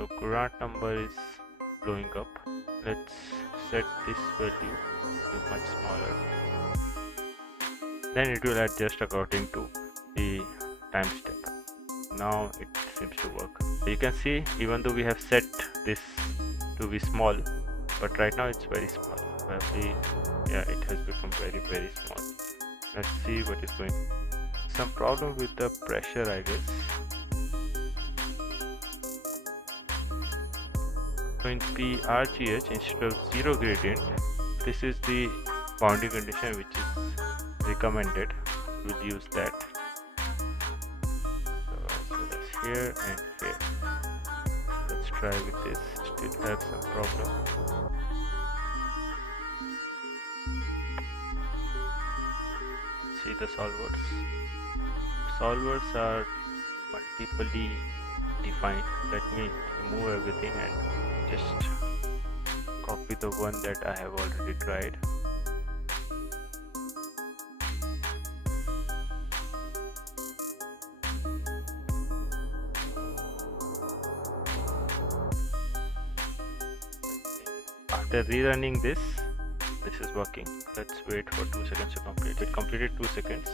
So Courant number is blowing up. Let's set this value to much smaller. Then it will adjust according to the time step. Now it seems to work. You can see, even though we have set this to be small, but right now it's very small. Probably, yeah, it has become very small. Let's see what is going. Some problem with the pressure, I guess. So in PRGH, instead of 0 gradient, this is the boundary condition which is recommended. We'll use that. So that's here and here. Let's try with this. Still have some problem. See the solvers. Solvers are multiply defined. Let me remove everything and just copy the one that I have already tried. After rerunning this is working. Let's wait for 2 seconds to complete. It completed 2 seconds.